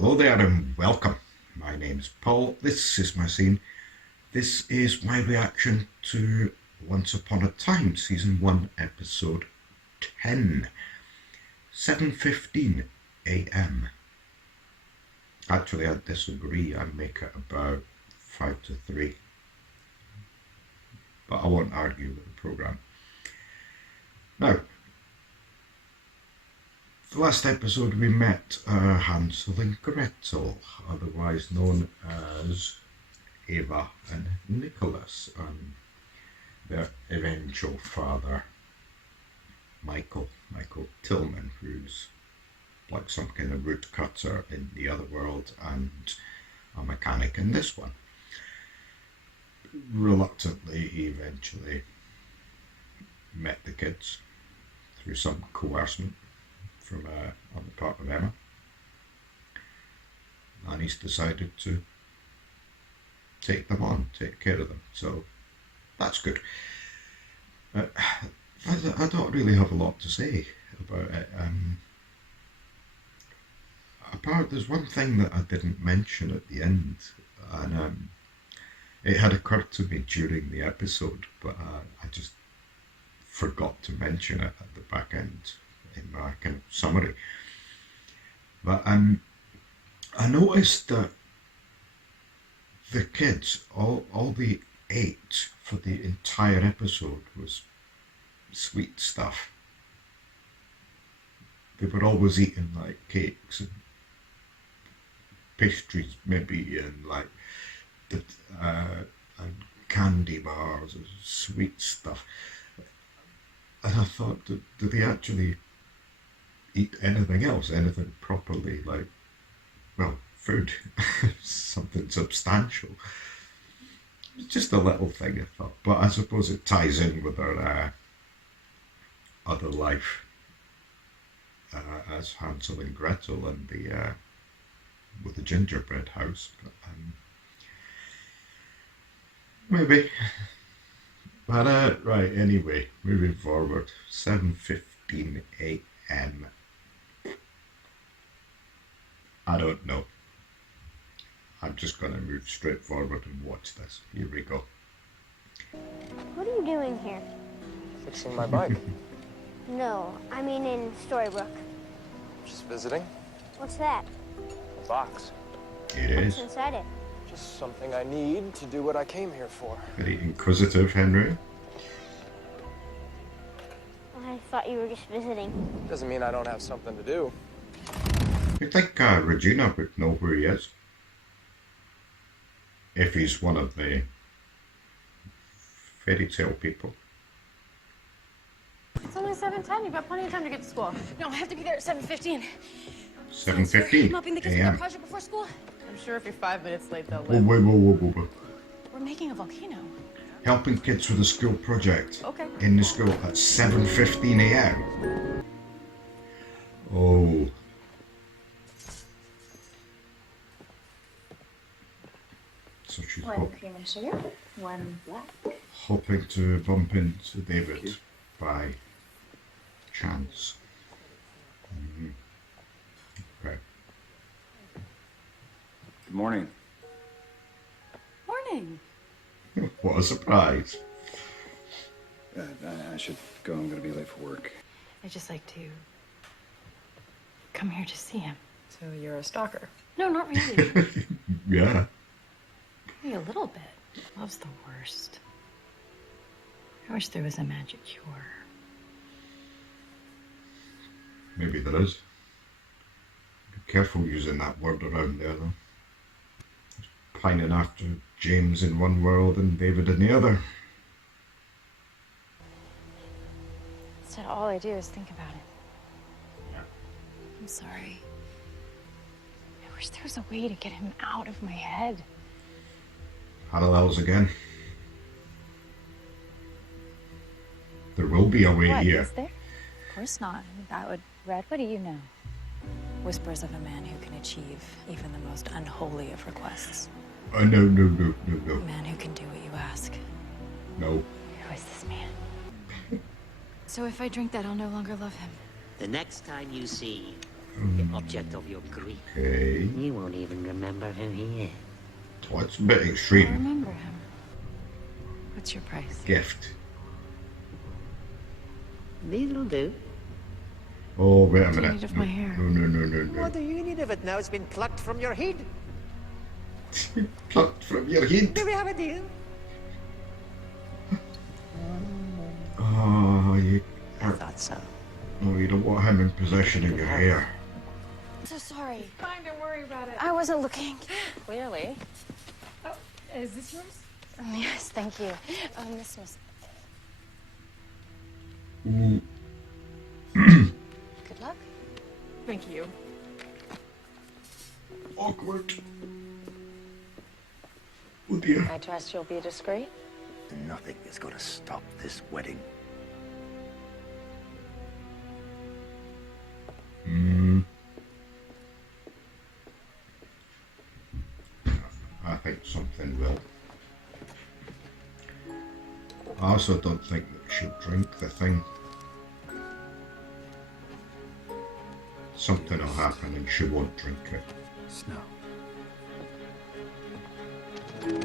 Hello there and welcome. My name's Paul. This is my scene. This is my reaction to Once Upon a Time, Season 1, Episode 10. 7:15 a.m. Actually, I disagree. I make it about 5 to 3. But I won't argue with the programme. Now, the last episode we met Hansel and Gretel, otherwise known as Eva and Nicholas, and their eventual father, Michael Tillman, who's like some kind of woodcutter in the other world and a mechanic in this one. Reluctantly, he eventually met the kids through some coercement from on the part of Emma, and he's decided to take them on, take care of them, so that's good. I don't really have a lot to say about it. There's one thing that I didn't mention at the end, and it had occurred to me during the episode, but I just forgot to mention it at the back end in my kind of summary. But I noticed that the kids, all they ate for the entire episode was sweet stuff. They were always eating like cakes and pastries maybe, and like the and candy bars and sweet stuff. And I thought, do they actually eat anything else, anything properly, like, well, food, something substantial? It's just a little thing, I thought, but I suppose it ties in with our other life as Hansel and Gretel and the with the gingerbread house. But, maybe. But right, anyway, moving forward, 7:15 a.m. I don't know. I'm just going to move straight forward and watch this. Here we go. What are you doing here? Fixing my bike. No, I mean in Storybrooke. Just visiting. What's that? A box. It is. What's inside it? Just something I need to do what I came here for. Very inquisitive, Henry. I thought you were just visiting. Doesn't mean I don't have something to do. You'd think Regina would know where he is. If he's one of the fairy tale people. It's only 7:10. You've got plenty of time to get to school. No, I have to be there at 7:15. 7:15 Helping the kids with a.m. their project before school. I'm sure if you're 5 minutes late, they'll Whoa, live. whoa. We're making a volcano. Helping kids with a school project. Okay. In the school at 7:15 a.m. Oh. So she's One cream and sugar, one black. hoping to bump into David by chance. Okay. Good morning. Morning. What a surprise. I should go. I'm going to be late for work. I'd just like to come here to see him. So you're a stalker. No, not really. Yeah. Maybe a little bit. Love's the worst. I wish there was a magic cure. Maybe there is. Be careful using that word around there, though. Pining after James in one world and David in the other. Instead, all I do is think about it. Yeah. I'm sorry. I wish there was a way to get him out of my head. Parallels again. There will be a way What, here. is there? Of course not. That would... Red, what do you know? Whispers of a man who can achieve even the most unholy of requests. No. A man who can do what you ask. No. Who is this man? So if I drink that, I'll no longer love him. The next time you see the object of your grief. Okay. You won't even remember who he is. Oh, it's a bit I extreme. remember him. What's your price? Gift. These'll do. Oh, wait a What do you minute. need of my hair? No. What do you need of it now? It's been plucked from your head. Plucked from your head. Do we have a deal? Oh, you. I thought so. No, you don't want him in possession of your hair. I'm so sorry. Fine, don't worry about it. I wasn't looking. Clearly. Oh, is this yours? Yes, thank you. This was Ooh. good luck. Thank you. Awkward. Oh dear. I trust you'll be discreet. Nothing is going to stop this wedding. I think something will. I also don't think that she'll drink the thing. Something will happen and she won't drink it. Snow.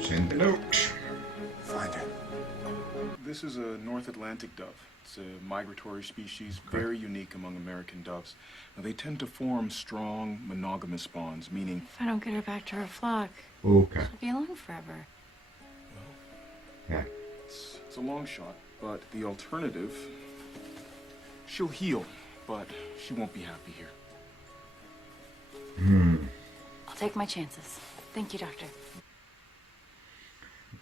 Send it out. Find her. This is a North Atlantic dove. It's a migratory species, very unique among American doves. Now, they tend to form strong monogamous bonds, meaning If I don't get her back to her flock, Okay. she'll be alone forever. Yeah. it's a long shot, but the alternative, she'll heal, but she won't be happy here. I'll take my chances. Thank you, Doctor.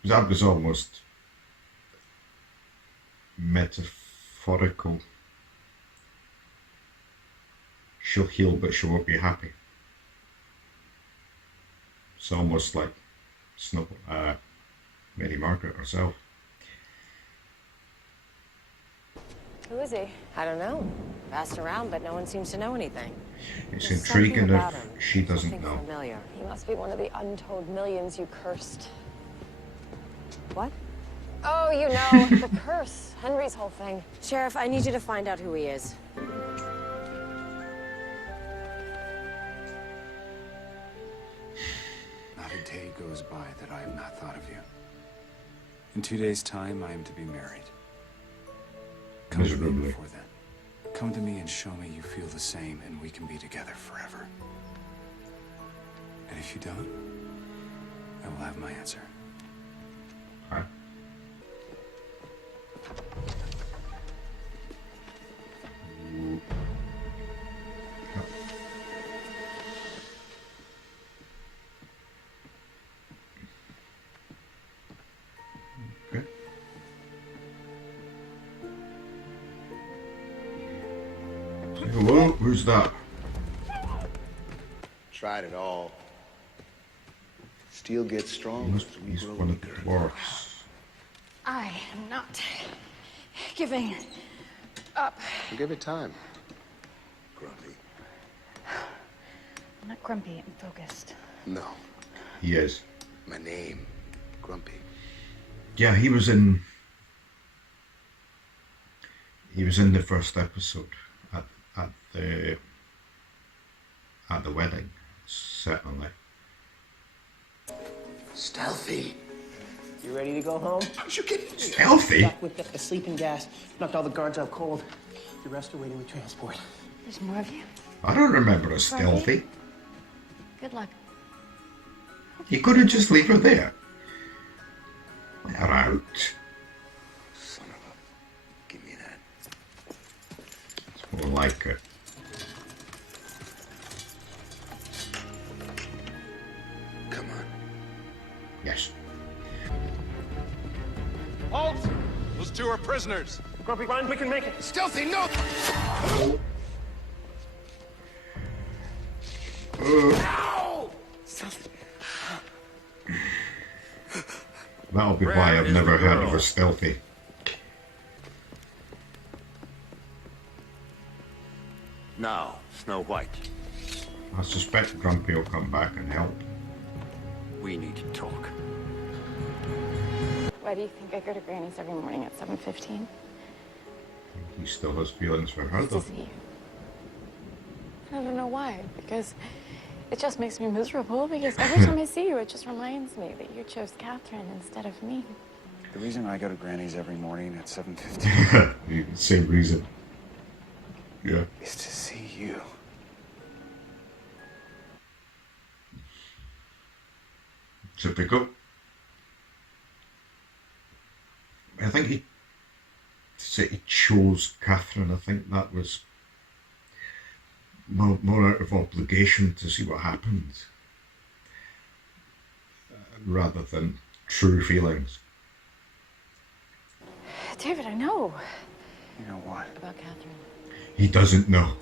That was almost metaphorical. She'll heal, but she won't be happy. It's almost like Mary Margaret herself. Who is he? I don't know. Asked around, but no one seems to know anything. It's There's intriguing something about if him. she doesn't Something know. familiar. He must be one of the untold millions you cursed. What? Oh, you know, the curse. Henry's whole thing. Sheriff, I need you to find out who he is. Not a day goes by that I have not thought of you. In 2 days' time, I am to be married. Come to me Miserably. before then. Come to me and show me you feel the same, and we can be together forever. And if you don't, I will have my answer. Huh? Okay. Hello, who's that? Tried it all. Steel gets strong. He's one of the dwarfs. I am not giving up. Give it time. Grumpy. I'm not grumpy, I'm focused. No. He is. My name. Grumpy. Yeah, he was in the first episode at the wedding, certainly. Stealthy. You ready to go home? How'd you get Stealthy? Doc whipped up the sleeping gas, knocked all the guards out cold. The rest are waiting with transport. There's more of you. I don't remember her stealthy. Good luck. You couldn't just leave her there. They're out. Son of a... Give me that. It's more like it. Come on. Yes. Halt! Those two are prisoners. Grumpy, run, we can make it. Stealthy, no! That'll be why I've never heard of her stealthy. Now, Snow White. I suspect Grumpy will come back and help. We need to talk. Why do you think I go to Granny's every morning at 7:15? He still has feelings for her, To though. see you. I don't know why, because it just makes me miserable, because every time I see you, it just reminds me that you chose Catherine instead of me. The reason I go to Granny's every morning at 7:15 Same reason. Yeah. is to see you. Typical. I think he said he chose Catherine. I think that was more out of obligation to see what happened rather than true feelings. David, I know. You know what? About Catherine. He doesn't know.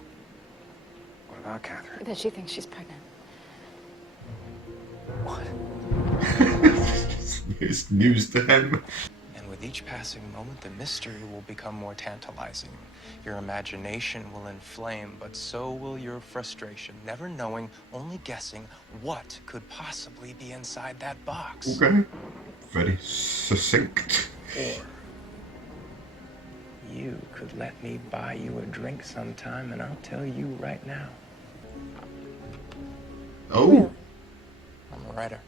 What about Catherine? That she thinks she's pregnant. What? It's news to him. And with each passing moment, the mystery will become more tantalizing. Your imagination will inflame, but so will your frustration, never knowing, only guessing what could possibly be inside that box. Okay. Very succinct. Or you could let me buy you a drink sometime, and I'll tell you right now. Oh. I'm a writer.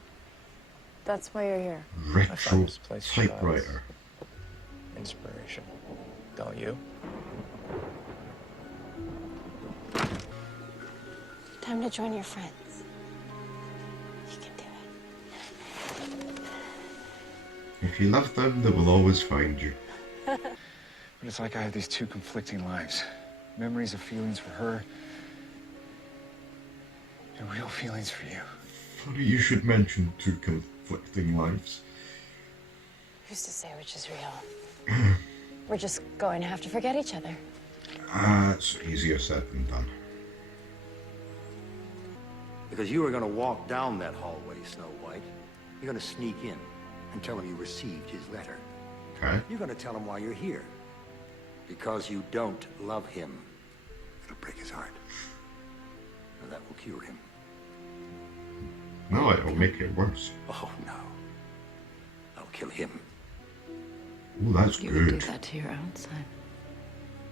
That's why you're here. Retro typewriter. Inspiration. Don't you? Time to join your friends. You can do it. If you love them, they will always find you. But it's like I have these two conflicting lives. Memories of feelings for her, and real feelings for you. Funny you should mention two conflicting lives. Who's to say which is real? We're just going to have to forget each other. It's easier said than done. Because you are going to walk down that hallway, Snow White. You're going to sneak in and tell him you received his letter. Okay. You're going to tell him why you're here. Because you don't love him. It'll break his heart. And that will cure him. No, it'll make it worse. Oh, no. I'll kill him. Oh, that's You good. would do that to your own son.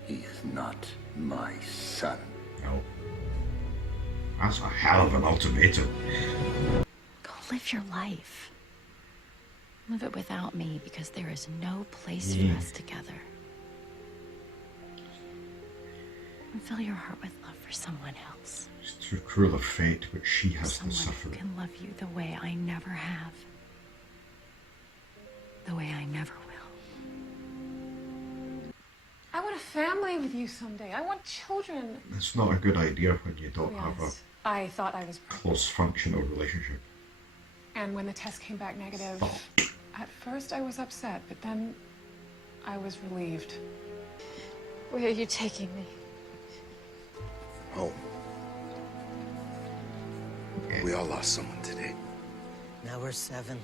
He is not my son. No. That's a hell of an ultimatum. Go live your life. Live it without me, because there is no place for us together. And fill your heart with love for someone else. It's too cruel a fate which she has to Someone suffer. who can love you the way I never have. The way I never will. I want a family with you someday. I want children. It's not a good idea when you don't have a I thought I was close functional relationship. And when the test came back negative, at first I was upset, but then I was relieved. Where are you taking me? Home. We all lost someone today. Now we're 7.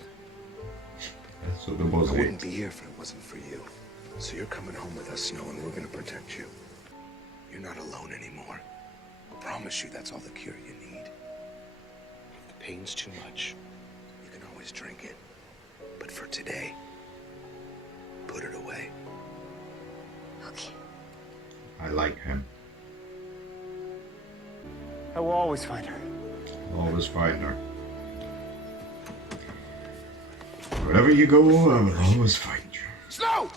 So there was I eight. wouldn't be here if it wasn't for you. So you're coming home with us, Snow, and we're gonna protect you. You're not alone anymore. I promise you that's all the cure you need. If the pain's too much, you can always drink it. But for today, put it away. Okay. I like him. I will always find her. Always find her. Wherever you go, I will always find you. Snow!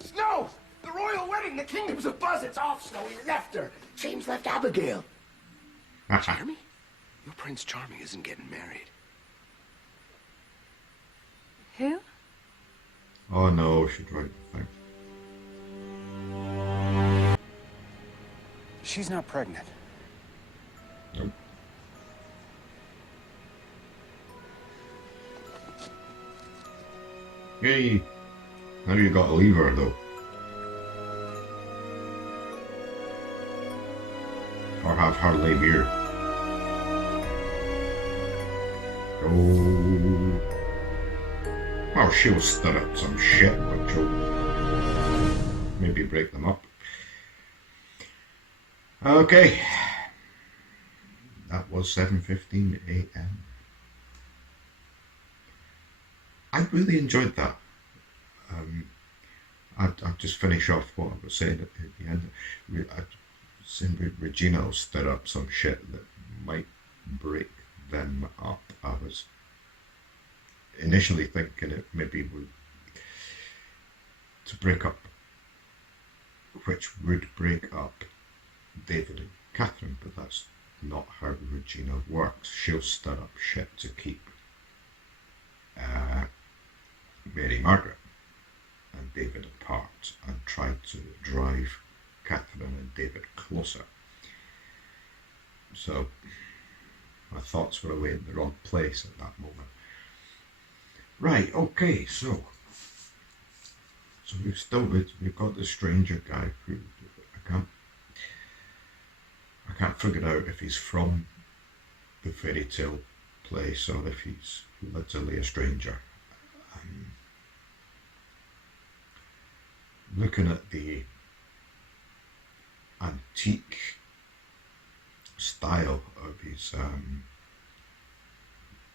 Snow! The royal wedding! The kingdom's abuzz! It's off, Snow! He left her! James left Abigail! Jeremy? Your Prince Charming isn't getting married. Who? Oh no, she'd write the thing. She's not pregnant. Nope. Hey, now you gotta leave her though. Or have her leave you. Oh. Well, she'll stir up some shit, but she'll maybe break them up. Okay. That was 7:15 a.m. I really enjoyed that. I'd just finish off what I was saying at the end. Regina will stir up some shit that might break them up. I was initially thinking it maybe would to break up, which would break up David and Catherine, but that's not how Regina works. She'll stir up shit to keep Mary Margaret and David apart and try to drive Catherine and David closer. So my thoughts were away in the wrong place at that moment. Right, okay, so we've got the stranger guy who I can't figure out if he's from the fairy tale place or if he's literally a stranger. Looking at the antique style of his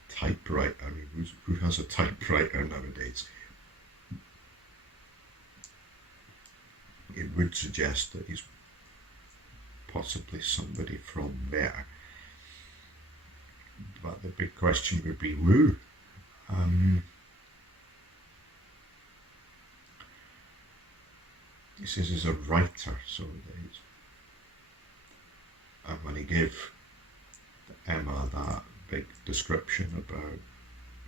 typewriter. I mean, who has a typewriter nowadays? It would suggest that he's possibly somebody from there. But the big question would be who? He says he's a writer, so and when he gave Emma that big description about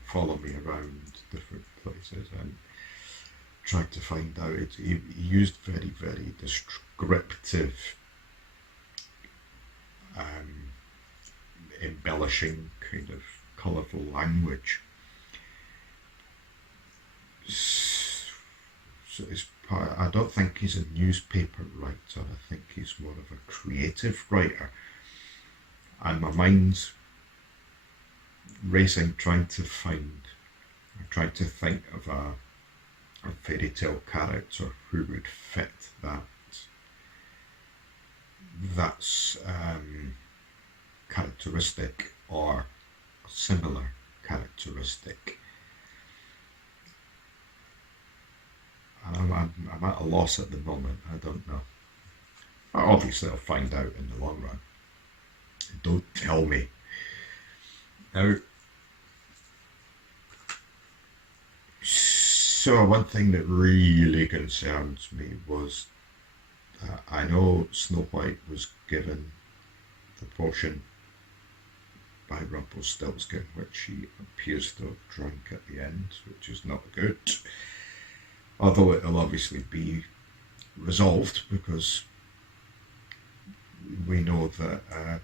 follow me around different places and tried to find out, he used very, very descriptive, embellishing kind of colourful language. So I don't think he's a newspaper writer. I think he's more of a creative writer. And my mind's racing, trying to think of a fairy tale character who would fit that's characteristic or a similar characteristic. And I'm at a loss at the moment. I don't know. Obviously I'll find out in the long run. Don't tell me. Now, so one thing that really concerns me was that I know Snow White was given the potion by Rumpelstiltskin, which she appears to have drunk at the end, which is not good. Although it'll obviously be resolved because we know that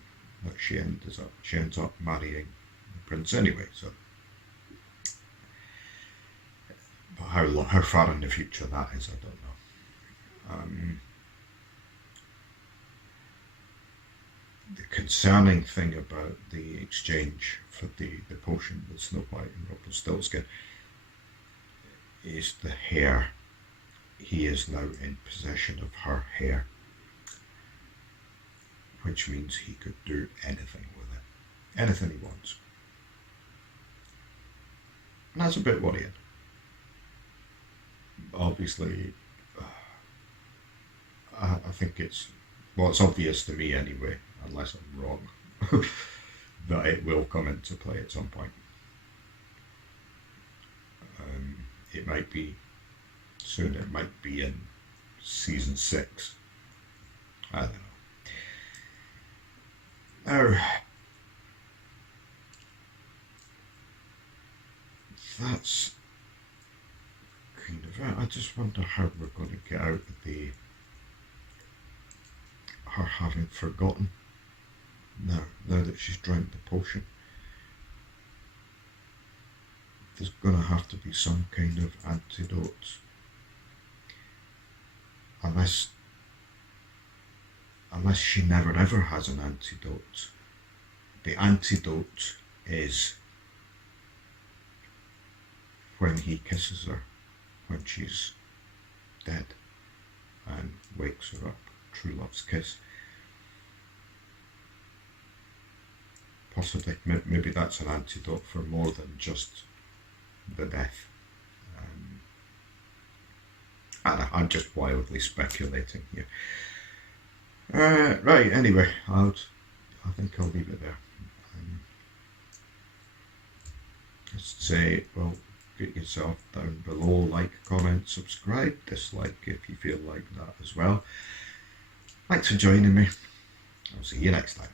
she ends up marrying the prince anyway. So, but how far in the future that is, I don't know. The concerning thing about the exchange for the potion with Snow White and Rumpelstiltskin is the hair. He is now in possession of her hair, which means he could do anything with it, anything he wants. And that's a bit worrying. Obviously, I think it's obvious to me anyway, unless I'm wrong, that it will come into play at some point. It might be soon, it might be in season 6. I don't know. Now, that's kind of it. I just wonder how we're going to get out of her having forgotten now that she's drank the potion. There's going to have to be some kind of antidote, unless she never ever has an antidote. The antidote is when he kisses her when she's dead and wakes her up. True love's kiss. Possibly, maybe that's an antidote for more than just the death. And I'm just wildly speculating here. Right, anyway, I think I'll leave it there. Just say, well, get yourself down below, like, comment, subscribe, dislike if you feel like that as well. Thanks for joining me. I'll see you next time.